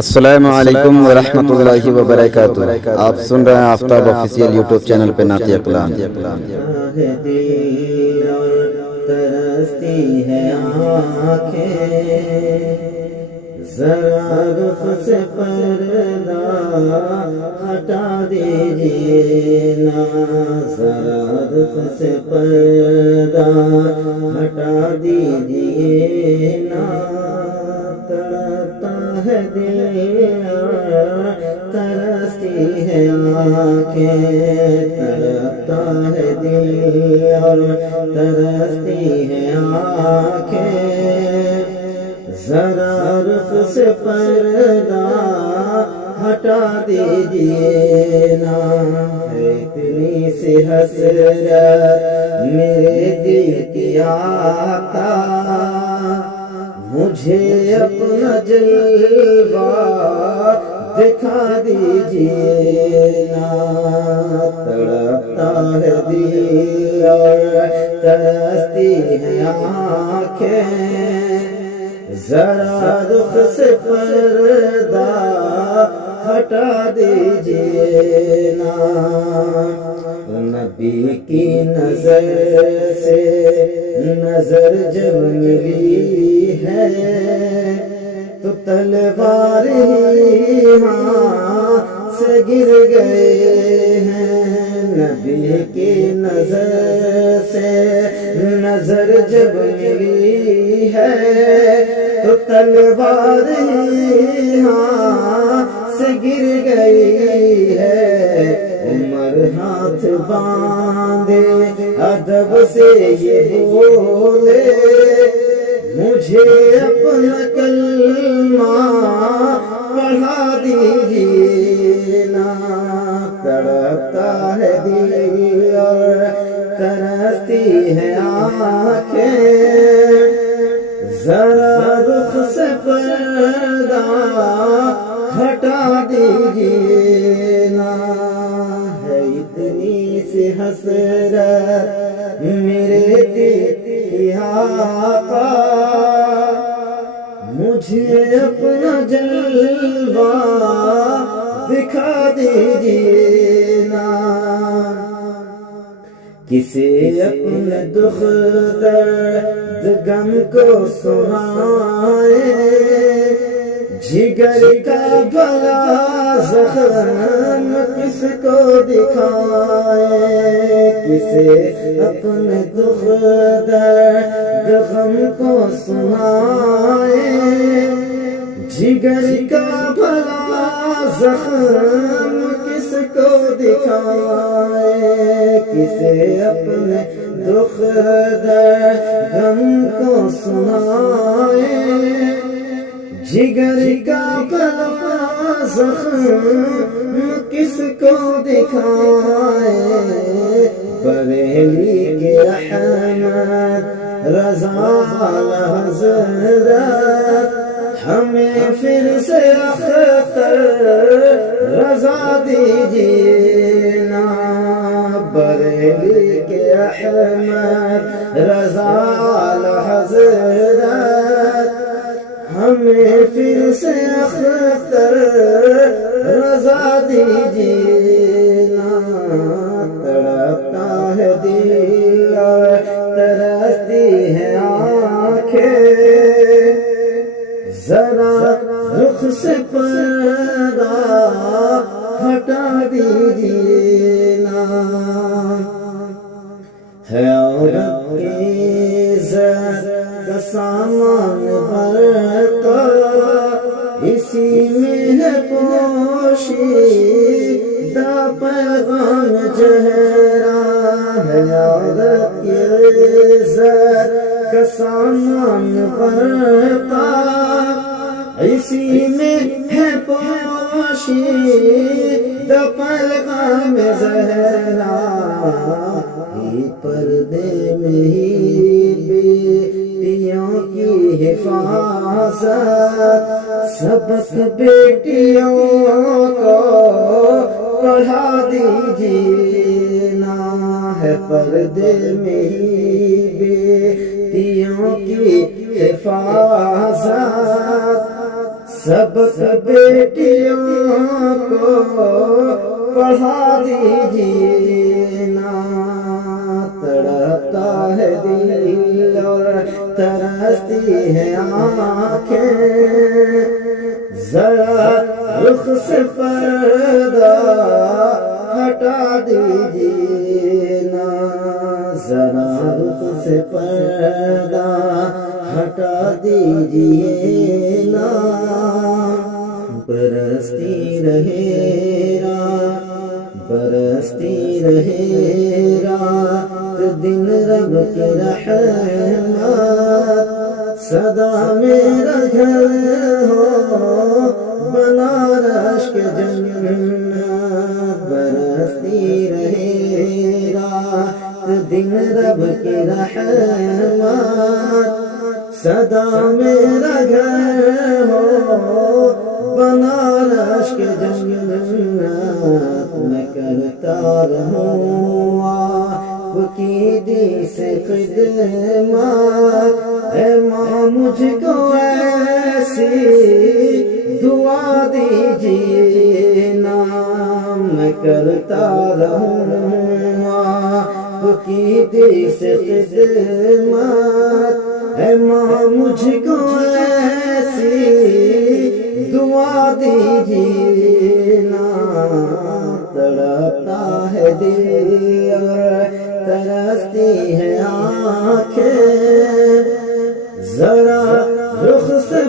السلام علیکم ورحمۃ اللہ وبرکاتہ۔ آپ سن رہے ہیں آفتاب آفیشیل یوٹیوب چینل پہ نعتیہ کلام۔ ترستی ہے آنکھیں، ذرا رخ سے پردہ ہٹا دیجیے نا، ذرا رخ سے پردہ ہٹا دیجیے نا، تڑپتا ہے دل ترستی ہے آنکھیں، تڑپتا ہے دل اور ترستی ہے آنکھیں، ذرا رخ سے پردہ ہٹا دیجیے نا، اتنی سی حسرت میرے دل کی آقا، مجھے اپنا جلوہ دکھا دیجیے نا، تڑپتا ہے دل اور ترستی ہے آنکھیں، ذرا رخ سے پردہ ہٹا دیجیے نا، نبی کی نظر سے نظر جب ملی ہے تو تلوار ہی ہاں سے گر گئے ہیں، نبی کی نظر سے نظر جب ملی ہے تو تلوار ہی ہاں سے گر گئی ہے، عمر ہاتھ باندھے ادب سے یہ بولے، مجھے اپنا کلمہ پڑھا دیجیے نا، تڑپتا ہے دل اور ترستی ہے آنکھیں، ذرا رخ سے پردہ ہٹا دیجیے نا، ہے اتنی سی حسرت میرے دل کی آقا، مجھے اپنا جلوہ دکھا دیجیے نا، کسی اپنے دکھ درد غم کو سنائے، جگر کا بھلا زخم کس کو دکھائے، کسے اپنے دکھ درد غم کو سنائے، جگر کا بھلا زخم کس کو دکھائے، کسے اپنے دکھ درد غم کو سنائے، جگر کا بھلا زخم کس کو دکھائے، بریلی کے احمد رضا حضرت ہمیں پھر سے اختر رضا دیجیے نا، بریلی کے احمد رضا حضرت ہمیں پھر سے اختر رضا دیجیے نا، تڑپتا ہے دل اور ترستی ہے آنکھیں، ذرا رخ سے پردہ ہٹا دیجیے نا، ہے عورت کی عزت کا سامان برتا، اسی میں ہے پوشیدہ پیغام جہرا، ہے عورت کی عزت کا سامان برتا، اسی میں ہے پوشیدہ پیغام زہرا، ہی پردے میں ہی بیٹیوں کی حفاظت، سبق بیٹیوں کو پڑھا دیجیے نا، ہے پردے میں ہی بیٹیوں کی حفاظت، سبق بیٹیوں کو پڑھا دیجیے نا، تڑپتا ہے دل اور ترستی ہے آنکھیں، ذرا رخ سے پردہ ہٹا دیجیے نا، ذرا رخ سے پردہ ہٹا دیجیے نا، برستی رہے برستی رہے رات دن رب کی رحمت، صدا میرا گھر ہو بنارس کے جنت، برستی رہے رات دن رب کی رحمت، صدا میرا گھر ہو بنارس کے جنت، میں کرتا رہوں آپ کی دی سے خدمت، اے ماں مجھ کو ایسی دعا دیجیے نا، میں کرتا رہوں آپ کی دی سے خدمت، اے ماں مجھ کو ایسی دعا دیجیے نا، تڑپتا ہے دل اور ترستی ہے آنکھیں، ذرا رخ سے